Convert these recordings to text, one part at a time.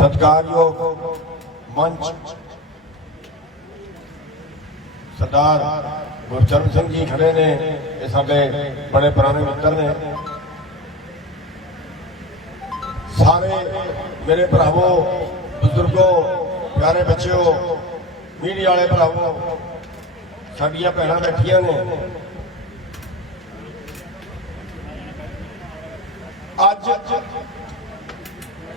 सत्कारयोग मंच सरदार गुरचरण सिंह जी खड़े ने, ये साडे बड़े पुराने मित्र ने। सारे मेरे भरावो, बुजुर्गों, प्यारे बच्चों, मीडिया वाले भरावो, साडियां भैणां बैठियां ने। अज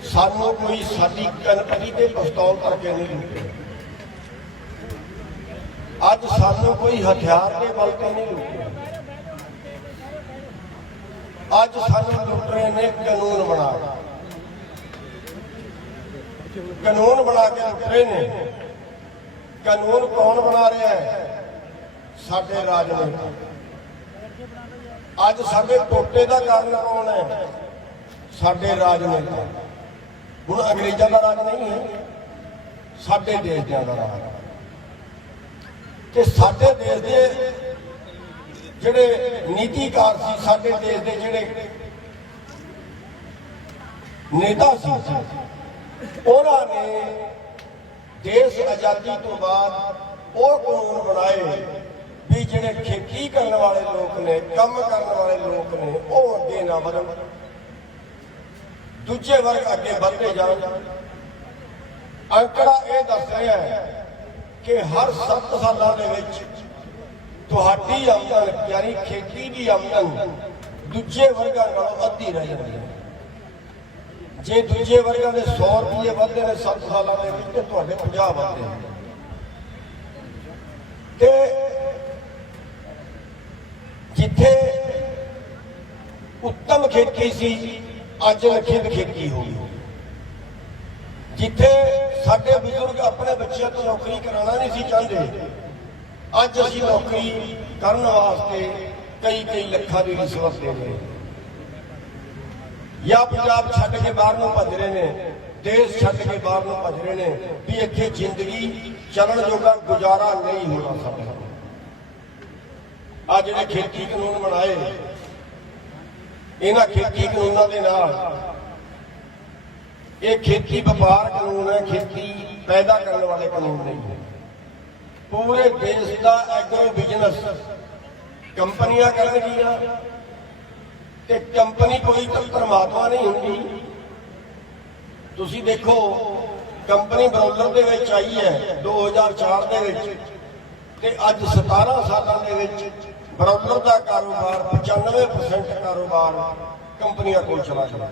सानू कोई साडी कनपरी ते पिस्तौल करके नहीं लुटे, अज सानू कोई हथियार के बल ते नहीं लुटे, अज सानू लुट रहे ने कानून बना के लुट रहे ने। कानून कौन बना रहा है? साडे राजनेता। अज साडे टोटे का कारण कौन है? साडे राजनेता। हुण अंग्रेजां दा राज नहीं है, साडे देश दा राज। ते साडे देश दे जिहड़े नीतिकार सी, साडे देश दे जिहड़े नेता सी, उन्हां ने देश आजादी तो बाद वो कानून बनाए भी जिहड़े खेती करने वाले लोग ने, काम करने वाले लोग ने, वो अगे ना बढ़न, दूजे वर्ग अगे बढ़ते जान। अंकड़ा यह दस रहा है कि हर 7 सालों के विच तुहाडी आमदन यानी खेती की आमदन दूजे वर्गां नालों अद्धी रह जाती है। जे दूजे वर्गां दे 100 रुपये वधदे ने 7 सालों के विच, ते तुहाडे 50 वधदे ने। ते जिथे उत्तम खेती सी, अज लखित खेती हो गई। जिथे साडे बुजुर्ग अपने बच्चों को नौकरी कराना नहीं सी चाहते, अज असीं नौकरी करने वास्ते कई लखां दी रिश्वत दे रहे, या पंजाब छड्ड के बाहर नूं भज रहे ने, देश छड्ड के बाहर नूं भज रहे ने भी इत्थे जिंदगी चलन जोगा गुजारा नहीं होना साडा। आ जिहड़े खेती कानून बनाए, इन्हां खेती कानूनों के नाल, ये खेती व्यापार कानून है, खेती पैदा करने वाले कानून नहीं है। पूरे देश का एग्रो बिजनेस कंपनियां करनगियां, ते कंपनी कोई परमात्मा नहीं होंगी। तुसी देखो, कंपनी ब्रॉलर दे विच आई है 2004 दे विच, ते अज 17 सालों के विच ब्रॉलर का कारोबार 95% कारोबार कंपनियां को चला गया।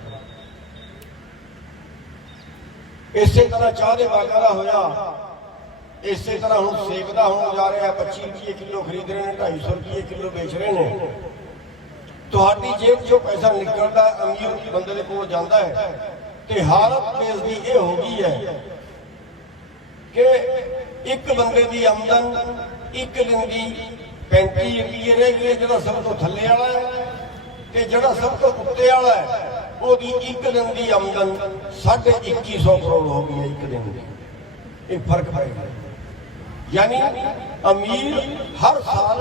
इस तरह चाह के बागां का होया, इस तरह हुण सेब का होने जा रहा है। 25 रुपये किलो खरीद रहे हैं, 250 रुपये किलो बेच रहे हैं। तुहाडी जेब चों पैसा निकलता अमीर बंदे दे कोल जांदा है। ते हालत देश की यह हो गई है कि एक बंदे की आमदन एक दिन की 35 रुपये रह गई, जो सब तो थले वाला है, ते जो सब तो उत्ते वाला है, ਉਹਦੀ एक दिन की आमदन 2150 करोड़ हो गई है एक दिन की। एक फर्क पड़ेगा, यानी अमीर हर साल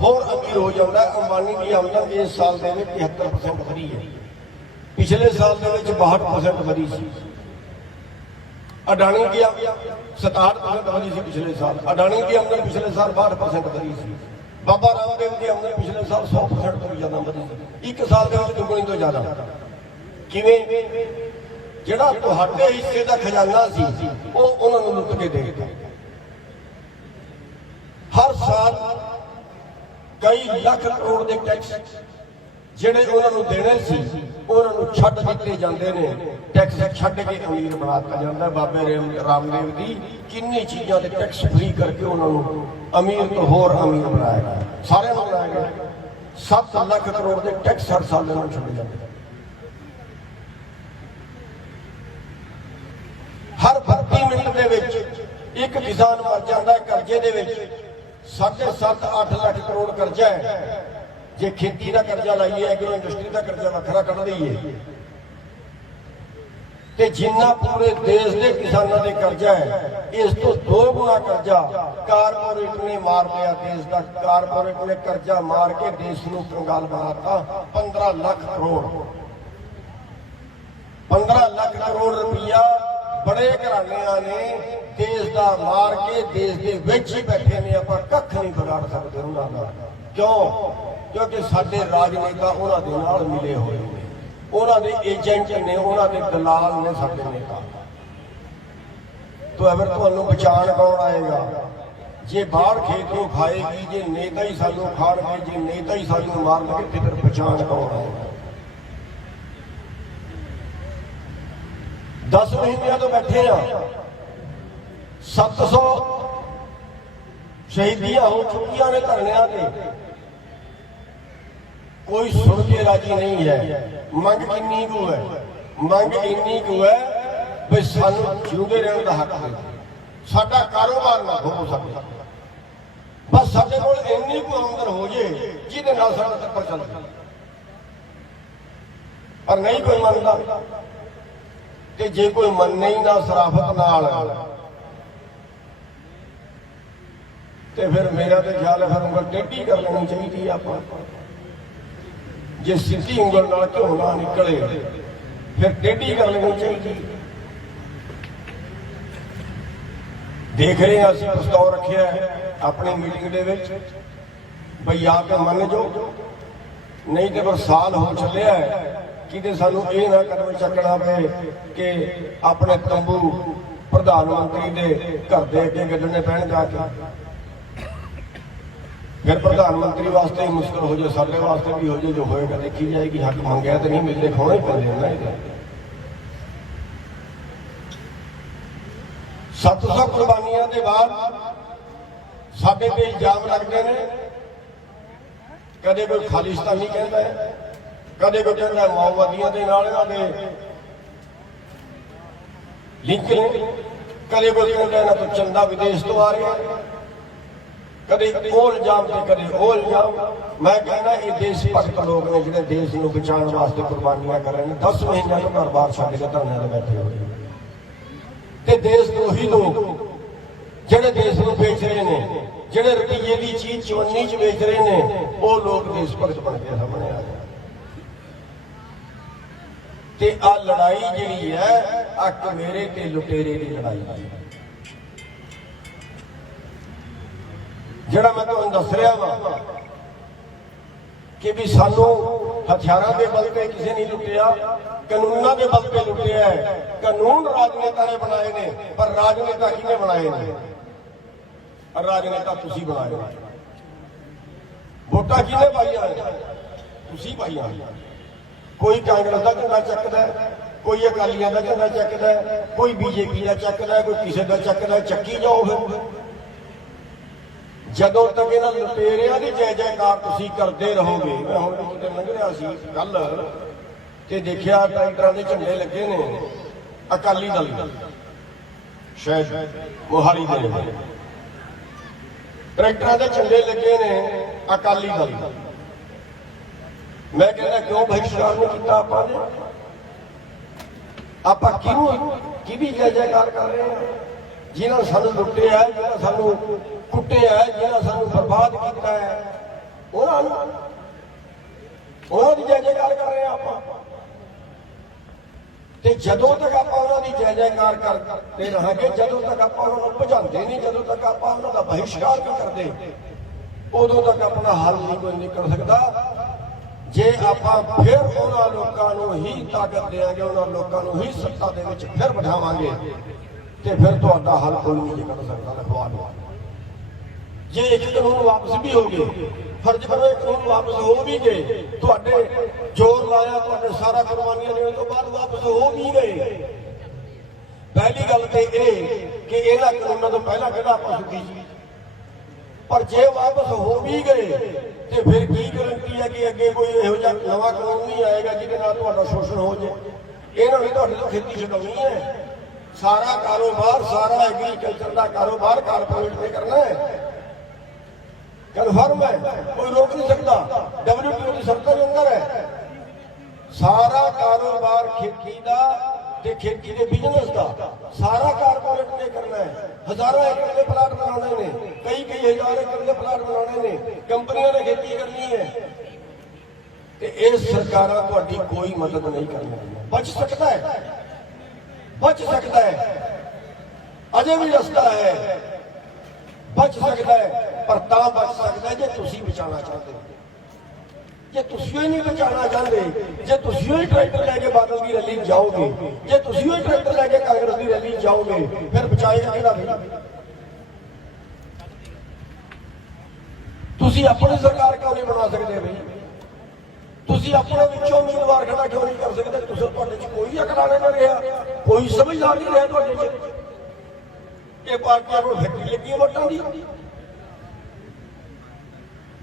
होर अमीर हो जाता है। अंबानी की आमदन इस साल के 73% वधी है, पिछले साल के 62% वधी सी। अडानी की 67% वधी सी पिछले साल। अडानी की आमदन पिछले साल 62% वधी सी। बाबा रामदेव की आमदन पिछले साल 100% तो भी ज्यादा वधी सी। एक साल के दुगनी तो ज्यादा। किवें? जिहड़ा तुहाडे हिस्से का खजाना सी, वो उन्होंने लुट के दे दिता। हर साल कई लाख करोड़ के टैक्स जिहड़े उन्होंने देने सी, उन्होंने छड्ड दिते जांदे ने। टैक्स छड्ड के अमीर बनाता जाता है। बाबे रामदेव की किन्नी चीज़ों के टैक्स फ्री करके उन्होंने अमीर तो होर अमीर बनाया गया, सारे बनाया गया। 7 लाख करोड़ के टैक्स हर साल उन्होंने छड्डे जाते। हर 32 मिनट के विच एक किसान मर जाता है कर्जे दे विच। 7.5-8 लाख करोड़ कर्जा है। जे खेती का कर्जा लाइए, एग्रो इंडस्ट्री का कर्जा वखरा कढ़ दईए, ते जिन्ना पूरे देश के किसानों के कर्जा है, इस तो 2 गुना कर्जा कारपोरेट ने मार लिया। देश का कारपोरेट ने कर्जा मार के देश को कंगाल बनाता। 15 लाख करोड़ 15 लाख करोड़ रुपया बड़े घराणिਆਂ ने देश का मार के देश के विच ही बैठे ने, आपां कख नहीं बिगाड़ सकते उन्हां दा। क्यों? क्योंकि साडे राजनेता उन्हां दे नाल मिले होए ने, उन्हां दे एजेंट ने, उन्हां दे दलाल ने साडे नेता। तो अगर तुहानूं बचाण कौन आएगा? जे बाहर खेत को खाएगी, जे नेता ही सानू खाणगे, जे नेता ही सानू मारनगे, ते फिर बचाण कौन आएगा? 10 महीनों तो बैठे हैं, 700 शहीदियां हो चुकी ने धरनिया से, कोई सुन के राजी नहीं है। मंग किन्नी कु है? मंग इन्नी कु है भी सानू जिउंदे रहने का हक है, साडा कारोबार ना हो सकता, बस साडे कोल इन्नी को आमदन हो जाए जिहदे नाल साडा टप्पर चल जाए। पर नहीं कोई मनदा कि जे कोई मन्ने ही ना सराफत नाल ते फिर मेरा तो ख्याल है फिर उंगल टेढ़ी कर लेनी चाहिए। आपां जे सीधी उंगल नाल घ्यो ना निकले फिर टेढ़ी कर लेनी चाहिए। देख रहे हैं असं प्रस्ताव रखिया है अपनी मीटिंग दे विच बई आ के मन जो, नहीं तो फिर साल हो चलिया है कि सानू ये ना कदम चकना पे कि अपने तंबू प्रधानमंत्री के घर के अगे गड्ढने पैण जाके, फिर प्रधानमंत्री वास्ते ही मुश्किल हो जाए, साडे वास्ते भी हो जाए, जो होएगा देखी जाएगी। हक मंगया तो नहीं मिलते, खोने ही पैंदे ना। 700 कुर्बानियां के बाद साडे ते इल्जाम लगते हैं, कदे कोई खालिस्तानी कहता है, कदे कोई कहता है माओवादियों के नाल इन्हां दे लिंक ने, कदे कोई कहता है इन्हां तो चंदा विदेश तो आ रहा है, कदे वो इल्जाम ते कदे वो इल्जाम। मैं कहना ये देश भगत लोग ने जिन्हें देश को बचाने वास्ते कुर्बानियां कर रहे हैं। 10 महीनों तो घर बार छड्ड के धरने ते बैठे हुए ते देशद्रोही लोग जिहड़े देश को बेच रहे हैं, जिहड़े रुपये की चीज चवन्नी च बेच रहे हैं, वो लोग देश भगत बन के सामने आ गए। ते आ लड़ाई जिहड़ी है आ कमेरे ते लुटेरे की लड़ाई है। जिहड़ा मैं तुहानूं दस रहा वा कि भी सानू हथियारों के बल पे किसी नहीं लुटिया, कानूनों के बल पे लुटिया है। कानून राजनेता ने बनाए ने, पर राजनेता किने बनाए ने? राजनेता तुसी बनाए ने। वोटां किने पाईयां ने? तुसी पाईयां। कोई कांग्रेस का झंडा चकदा है, कोई अकालियां का झंडा चकदा है, कोई बीजेपी का चकदा है, कोई किसी का चकदा है। चक्की जाओ फिर। जदों तक इन्हां लुटेरियां दी जय जयकार तुसीं करदे रहोगे। मैं हुण किते लंघ रिहा सी कल ते देखिया ट्रैक्टरां दे झंडे लगे ने अकाली दल दे, शायद मोहाली दे ट्रैक्टरां दे झंडे लगे ने अकाली दल। मैं कहना क्यों बहिष्कार नहीं किया आपां ने? आपां किहदी जय जयकार कर रहे हैं? जिन्हां सानू लुटिया है, जिन्हां सानू कुटिया है, जिन्हां सानू बर्बाद किया है, उन्हां दी जय जयकार कर रहे हैं आपां। ते जदों तक आपां उन्हां दी जय जयकार करते रहांगे, जदों तक आपां उन्हां नूं भजांदे नहीं, जदों तक आपां उन्हां दा बहिष्कार नहीं करते, उदों तक अपना हल नहीं कोई निकल सकता। जे आपां फिर उन्हां लोकां नूं ही ताकत देंगे, उन्हां लोकां नूं ही सत्ता दे विच फिर बिठावांगे, ते फिर तुहाडा हल कोई नहीं कर सकता। रखवा लो जे एक कानून वापस भी हो गए, फर्ज करो एक कानून वापस हो भी गए, तुहाडे जोर लाया, तुहाडे सारा कुर्बानियां देने तो बाद वापस हो भी गए। पहली गल तो यह कि इन्हां कानूनों तो पहला किहड़ा आपां सुखी सी, पर जे वापस हो भी गए तो फिर की गारंटी है कि अगे कोई इहो जिहा नवां कानून नहीं आएगा जिहदे नाल तुहाडा शोषण हो जाए। इन्हां ने तुहाडे तो खेती छडाउणी है। सारा कारोबार, सारा एग्रीकल्चर का कारोबार कारपोरेट ने करना है, कन्फर्म है, कोई रोक नहीं सकता। WTO की शर्तों के अंदर है सारा कारोबार खेती का ते खेती के बिजनेस का, सारा कारपोरेट ने करना है। हजारों एकड़ के प्लाट बनाने ने, कई हजार एकड़ के प्लाट बनाने ने, कंपनियों ने खेती करनी है। ते इस सरकारां तुहाडी कोई मदद नहीं करनी। बच सकता है बच सकता है, अजे भी रास्ता है, बच सकता है, पर ता बच सकता है जे तुसी बचाना चाहते हो। जे तुसी ही नहीं बचाना चाहते, जे तुसी ही ट्रैक्टर लैके बादल की रैली जाओगे, जे तुसी ही ट्रैक्टर लैके कांग्रेस की रैली जाओगे, फिर बचाएगा किहड़ा भी? तुसी अपनी सरकार क्यों नहीं बना सकते भाई? तुसी अपने विचों उम्मीदवार खड़ा क्यों नहीं कर सकते? तुसी तुहाडे च कोई अकड़ाने नहीं रहा, कोई समझदार नहीं रहा तुहाडे च कि पार्टियां को फैक्ट्री लगी वोटां दी।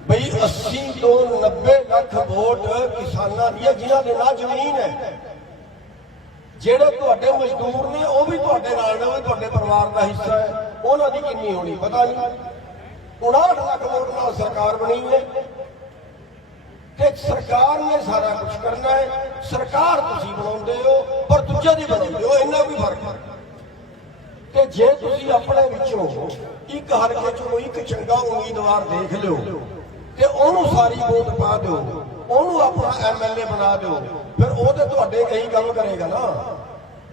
बई 80 तो 90 लाख वोट किसानां दी जिन्हां दे नाल जमीन है, ਜਿਹੜੇ ਤੁਹਾਡੇ ਮਜ਼ਦੂਰ ਨੇ ਉਹ ਵੀ ਤੁਹਾਡੇ ਨਾਲ ਨੇ, ਉਹ ਵੀ ਤੁਹਾਡੇ ਪਰਿਵਾਰ ਦਾ ਹਿੱਸਾ ਹੈ, ਉਹਨਾਂ ਦੀ ਕਿੰਨੀ ਹੋਣੀ ਪਤਾ ਨਹੀਂ। 59 ਲੱਖ ਵੋਟ ਨਾਲ ਸਰਕਾਰ ਬਣੀ ਹੈ ਤੇ ਸਰਕਾਰ ਨੇ ਸਾਰਾ ਕੁਝ ਕਰਨਾ ਹੈ। ਸਰਕਾਰ ਤੁਸੀਂ ਬਣਾਉਂਦੇ ਹੋ ਪਰ ਦੂਜੇ ਦੀ ਬਣਾਉਂਦੇ ਹੋ, ਇੰਨਾ ਵੀ ਫਰਕ ਹੈ। ਤੇ ਜੇ ਤੁਸੀਂ ਆਪਣੇ ਵਿੱਚੋਂ ਇੱਕ ਹਲਕੇ ਚੋਂ ਇੱਕ ਚੰਗਾ ਉਮੀਦਵਾਰ ਦੇਖ ਲਿਓ ਤੇ ਉਹਨੂੰ ਸਾਰੀ ਵੋਟ ਪਾ ਦਿਓ, ਉਹਨੂੰ ਆਪਣਾ ਐਮਐਲਏ ਬਣਾ ਦਿਓ, ਫਿਰ ਉਹ ਤੇ ਤੁਹਾਡੇ ਕਈ ਕੰਮ ਕਰੇਗਾ ਨਾ।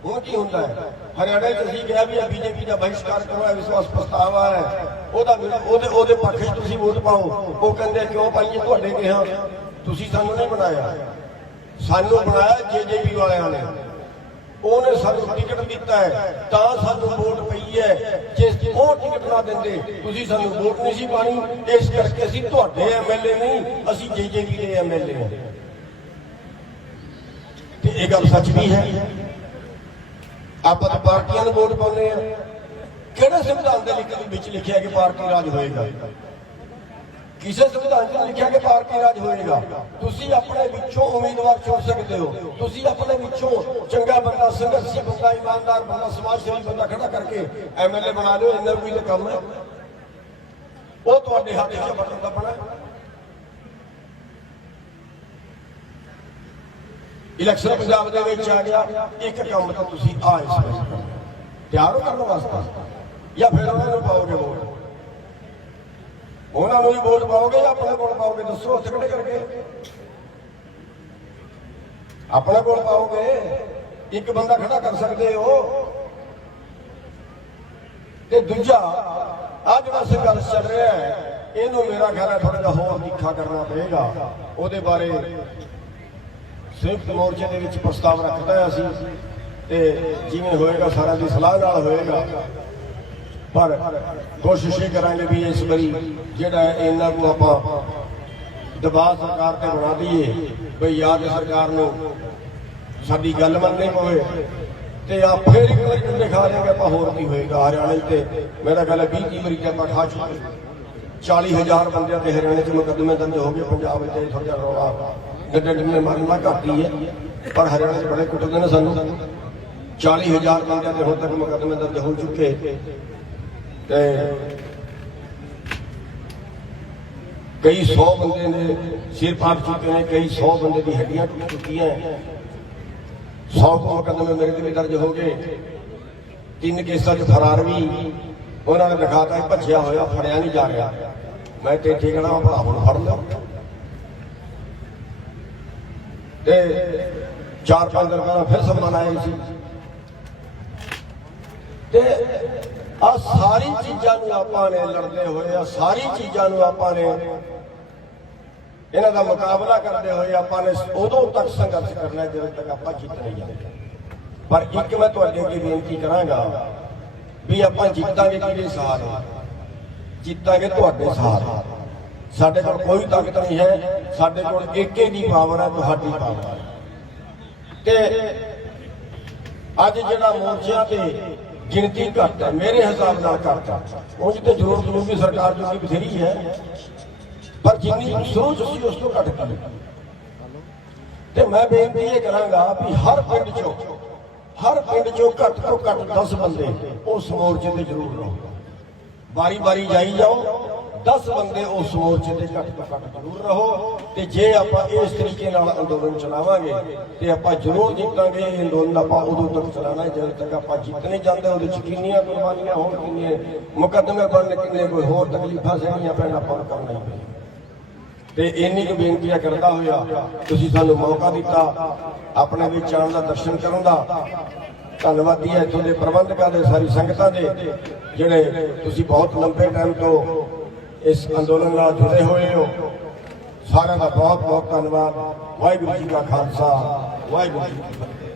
ਹੁਣ ਕੀ ਹੁੰਦਾ ਹੈ, ਹਰਿਆਣਾ 'ਚ ਅਸੀਂ ਕਿਹਾ ਵੀ ਬੀਜੇਪੀ ਦਾ ਬਹਿਸ਼ਕਾਰ ਕਰੋ, ਵਿਸ਼ਵਾਸ ਪ੍ਰਸਤਾਵ ਹੈ, ਉਹਦੇ ਪੱਖ 'ਚ ਤੁਸੀਂ ਵੋਟ ਪਾਓ। ਉਹ ਕਹਿੰਦੇ ਕਿਉਂ ਪਾਈਏ, ਤੁਹਾਡੇ ਕਿਹਾ ਤੁਸੀਂ ਸਾਨੂੰ ਨਹੀਂ ਬਣਾਇਆ, ਸਾਨੂੰ ਬਣਾਇਆ ਜੇਜੇਪੀ ਵਾਲਿਆਂ ਨੇ, ਉਹਨੇ ਸਾਨੂੰ ਟਿਕਟ ਦਿੱਤਾ ਹੈ ਤਾਂ ਸਾਨੂੰ ਵੋਟ ਪਈ ਹੈ। ਜੇ ਉਹ ਟਿਕਟ ਨਾ ਦਿੰਦੇ ਤੁਸੀਂ ਸਾਨੂੰ ਵੋਟ ਨਹੀਂ ਸੀ ਪਾਣੀ, ਇਸ ਕਰਕੇ ਅਸੀਂ ਤੁਹਾਡੇ ਐਮਐਲਏ ਨਹੀਂ, ਅਸੀਂ ਜੇਜੇਪੀ ਦੇ ਐਮਐਲਏ ਹਾਂ। ਤੇ ਇਹ ਗੱਲ ਸੱਚ ਵੀ ਹੈ। ਆਪਾਂ ਤਾਂ ਪਾਰਟੀਆਂ ਨੂੰ ਵੋਟ ਪਾਉਂਦੇ ਆ, ਕਿਹੜੇ ਸੰਵਿਧਾਨ ਦੇ ਵਿੱਚ ਲਿਖਿਆ ਕਿ ਪਾਰਟੀ ਰਾਜ ਹੋਏਗਾ? ਕਿਸੇ ਸੰਵਿਧਾਨ 'ਚ ਲਿਖਿਆ ਕਿ ਪਾਰਟੀ ਰਾਜ ਹੋਏਗਾ? ਤੁਸੀਂ ਆਪਣੇ ਵਿੱਚੋਂ ਉਮੀਦਵਾਰ ਚੁਣ ਸਕਦੇ ਹੋ, ਤੁਸੀਂ ਆਪਣੇ ਵਿੱਚੋਂ ਚੰਗਾ ਬੰਦਾ, ਸੰਘਰਸ਼ੀ ਬੰਦਾ, ਇਮਾਨਦਾਰ ਬੰਦਾ, ਸਮਾਜ ਸੇਵੀ ਬੰਦਾ ਖੜਾ ਕਰਕੇ ਐਮਐਲਏ ਬਣਾ ਲਿਓ। ਇੰਨਾ ਵੀ ਤਾਂ ਕੰਮ ਹੈ, ਉਹ ਤੁਹਾਡੇ ਹੱਥ 'ਚ ਬਟਨ ਦੱਬਣਾ। ਇਲੈਕਸ਼ਨ ਪੰਜਾਬ ਦੇ ਵਿੱਚ ਆ ਗਿਆ, ਇੱਕ ਕੰਮ ਤਾਂ ਤੁਸੀਂ ਆ ਇਸ ਵੇਲੇ ਤਿਆਰ ਹੋ ਕਰਨ ਵਾਸਤੇ, ਜਾਂ ਫਿਰ ਉਹਨਾਂ ਨੂੰ ਪਾਓਗੇ ਵੋਟ? ਉਹਨਾਂ ਨੂੰ ਵੀ ਵੋਟ ਪਾਓਗੇ ਜਾਂ ਆਪਣੇ ਕੋਲ ਪਾਓਗੇ? ਦੱਸੋ, ਹੱਥ ਖੜੇ ਕਰਕੇ। ਆਪਣੇ ਕੋਲ ਪਾਓਗੇ, ਇੱਕ ਬੰਦਾ ਖੜਾ ਕਰ ਸਕਦੇ ਹੋ। ਤੇ ਦੂਜਾ ਆ ਜਿਹੜਾ ਸੰਘਰਸ਼ ਚੱਲ ਰਿਹਾ ਹੈ, ਇਹਨੂੰ ਮੇਰਾ ਖਿਆਲ ਹੈ ਥੋੜਾ ਜਿਹਾ ਹੋਰ ਤਿੱਖਾ ਕਰਨਾ ਪਏਗਾ। ਉਹਦੇ ਬਾਰੇ ਸੰਯੁਕਤ ਮੋਰਚੇ ਦੇ ਵਿੱਚ ਪ੍ਰਸਤਾਵ ਰੱਖਦਾ ਅਸੀਂ, ਤੇ ਜਿਵੇਂ ਹੋਏਗਾ ਸਾਰਿਆਂ ਦੀ ਸਲਾਹ ਨਾਲ ਹੋਏਗਾ। ਪਰ ਕੋਸ਼ਿਸ਼ ਇਹ ਕਰਾਂਗੇ ਵੀ ਇਸ ਵਾਰੀ ਜਿਹੜਾ ਇਹਨਾਂ ਨੂੰ ਆਪਾਂ ਦਬਾਅ ਸਰਕਾਰ ਤੇ ਬਣਾ ਦਈਏ ਬਈ ਯਾਦ ਸਰਕਾਰ ਨੂੰ ਸਾਡੀ ਗੱਲ ਮੰਨਣੀ ਪਵੇ ਤੇ ਆ ਫੇਰ ਇੱਕ ਵਾਰੀ ਝੰਡੇ ਖਾ ਲਿਆਂਗੇ ਆਪਾਂ। ਹੋਰ ਕੀ ਹੋਏਗਾ ਹਰਿਆਣੇ 'ਚ? ਤੇ ਮੇਰਾ ਗੱਲ ਹੈ 20-30 ਵਾਰੀ ਤੇ ਆਪਾਂ ਖਾ ਚੁੱਕੇ। 40,000 ਬੰਦਿਆਂ ਤੇ ਹਰਿਆਣੇ 'ਚ ਮੁਕੱਦਮੇ ਦਰਜ ਹੋ ਗਏ। ਪੰਜਾਬ ਵਿੱਚ ਥੋੜਾ ਜਿਹਾ ਰੌਲਾ ਡੰਡੇ ਮਾਰਨਾ ਘੱਟ ਹੀ ਹੈ, ਪਰ ਹਰਿਆਣੇ 'ਚ ਬੜੇ ਕੁੱਟਦੇ ਨੇ ਸਾਨੂੰ। 40,000 ਬੰਦਿਆਂ ਤੇ ਹੁਣ ਤੱਕ ਮੁਕੱਦਮੇ ਦਰਜ ਹੋ ਚੁੱਕੇ ਤੇ ਕਈ 100 ਬੰਦੇ ਨੇ ਸਿਰ ਪਾੜ ਚੁੱਕੇ ਨੇ, ਕਈ 100 ਬੰਦੇ ਦੀ ਹੱਡੀਆਂ ਟੁੱਟ ਚੁੱਕੀਆਂ। 100 ਮੁਕੱਦਮੇ ਮੇਰੇ ਤੇ ਵੀ ਦਰਜ ਹੋ ਗਏ। 3 ਕੇਸਾਂ 'ਚ ਫਰਾਰ ਵੀ ਉਹਨਾਂ ਨੇ ਦਿਖਾਤਾ ਭੱਜਿਆ ਹੋਇਆ, ਫੜਿਆ ਨਹੀਂ ਜਾ ਰਿਹਾ। ਮੈਂ ਤੇ ਇੱਥੇ ਕਹਿਣਾ ਭਰਾ ਹੁਣ ਫੜ ਲਓ। ਤੇ 4-5 ਦਿਨ ਪਹਿਲਾਂ ਫਿਰ ਸਮਾਨ ਆਏ ਸੀ। ਤੇ ਆ ਸਾਰੀ ਚੀਜ਼ਾਂ ਨੂੰ ਆਪਾਂ ਨੇ ਲੜਦੇ ਹੋਏ, ਆ ਸਾਰੀ ਚੀਜ਼ਾਂ ਨੂੰ ਆਪਾਂ ਨੇ ਇਹਨਾਂ ਦਾ ਮੁਕਾਬਲਾ ਕਰਦੇ ਹੋਏ ਆਪਾਂ ਨੇ ਉਦੋਂ ਤੱਕ ਸੰਘਰਸ਼ ਕਰਨਾ ਜਦੋਂ ਤੱਕ ਆਪਾਂ ਜਿੱਤ ਨਹੀਂ ਜਾਂਦੇ। ਪਰ ਇੱਕ ਮੈਂ ਤੁਹਾਡੇ ਅੱਗੇ ਬੇਨਤੀ ਕਰਾਂਗਾ ਵੀ ਆਪਾਂ ਜਿੱਤਾਂਗੇ ਕਿਹਦੇ ਸਹਾਰੇ? ਜਿੱਤਾਂਗੇ ਤੁਹਾਡੇ ਸਹਾਰੇ। ਸਾਡੇ ਕੋਲ ਕੋਈ ਤਾਕਤ ਨਹੀਂ ਹੈ, ਸਾਡੇ ਕੋਲ ਏਕੇ ਦੀ ਪਾਵਰ ਹੈ, ਤੁਹਾਡੀ ਪਾਵਰ ਹੈ। ਤੇ ਅੱਜ ਜਿਹੜਾ ਮੋਰਚਿਆਂ ਤੇ ਗਿਣਤੀ ਘੱਟ ਹੈ, ਮੇਰੇ ਹਿਸਾਬ ਨਾਲ ਘੱਟ ਹੈ। ਉਂਝ ਤੇ ਜ਼ਰੂਰਤ ਨੂੰ ਵੀ ਸਰਕਾਰ ਦੀ ਬਥੇਰੀ ਹੈ, ਪਰ ਜਿੰਨੀ ਸੋਚ ਸੀ ਉਸ ਤੋਂ ਘੱਟ ਕਰ। ਤੇ ਮੈਂ ਬੇਨਤੀ ਇਹ ਕਰਾਂਗਾ ਵੀ ਹਰ ਪਿੰਡ ਚੋਂ ਘੱਟ ਤੋਂ ਘੱਟ 10 ਬੰਦੇ ਉਸ ਮੋਰਚੇ ਤੇ ਜ਼ਰੂਰ ਰਹੋ। ਵਾਰੀ ਜਾਈ ਜਾਓ, 10 ਬੰਦੇ ਉਸ ਮੋਰਚੇ ਤੇ ਘੱਟ ਤੋਂ ਘੱਟ ਜ਼ਰੂਰ ਰਹੋ। ਤੇ ਜੇ ਆਪਾਂ ਇਸ ਤਰੀਕੇ ਨਾਲ ਅੰਦੋਲਨ ਚਲਾਵਾਂਗੇ ਤੇ ਆਪਾਂ ਜ਼ਰੂਰ ਜਿੱਤਾਂਗੇ। ਇਹ ਅੰਦੋਲਨ ਆਪਾਂ ਉਦੋਂ ਤੱਕ ਚਲਾਉਣਾ ਜਦੋਂ ਤੱਕ ਆਪਾਂ ਜਿੱਤ ਨਹੀਂ ਜਾਂਦੇ। ਉਹਦੇ 'ਚ ਕਿੰਨੀਆਂ ਕੁਰਬਾਨੀਆਂ ਹੋਣ, ਕਿੰਨੇ ਮੁਕੱਦਮੇ ਬਣਨ, ਕਿੰਨੇ ਕੋਈ ਹੋਰ ਤਕਲੀਫਾਂ ਸਹਿਣੀਆਂ ਪੈਣ, ਆਪਾਂ ਨੂੰ ਕਰਨਾ ਹੀ ਪਏ। ਤੇ ਇੰਨੀ ਕੁ ਬੇਨਤੀਆਂ ਕਰਦਾ ਹੋਇਆ ਤੁਸੀਂ ਸਾਨੂੰ ਮੌਕਾ ਦਿੱਤਾ ਆਪਣੇ ਵਿੱਚ ਆਉਣ ਦਾ, ਦਰਸ਼ਨ ਕਰਨ ਦਾ। ਧੰਨਵਾਦੀ ਹੈ ਇੱਥੋਂ ਦੇ ਪ੍ਰਬੰਧਕਾਂ ਦੇ, ਸਾਰੀ ਸੰਗਤਾਂ ਦੇ, ਜਿਹੜੇ ਤੁਸੀਂ ਬਹੁਤ ਲੰਬੇ ਟਾਈਮ ਤੋਂ ਇਸ ਅੰਦੋਲਨ ਨਾਲ ਜੁੜੇ ਹੋਏ ਹੋ। ਸਾਰਿਆਂ ਦਾ ਬਹੁਤ ਬਹੁਤ ਧੰਨਵਾਦ। ਵਾਹਿਗੁਰੂ ਜੀ ਕਾ ਖਾਲਸਾ, ਵਾਹਿਗੁਰੂ ਜੀ ਕੀ ਫਤਿਹ।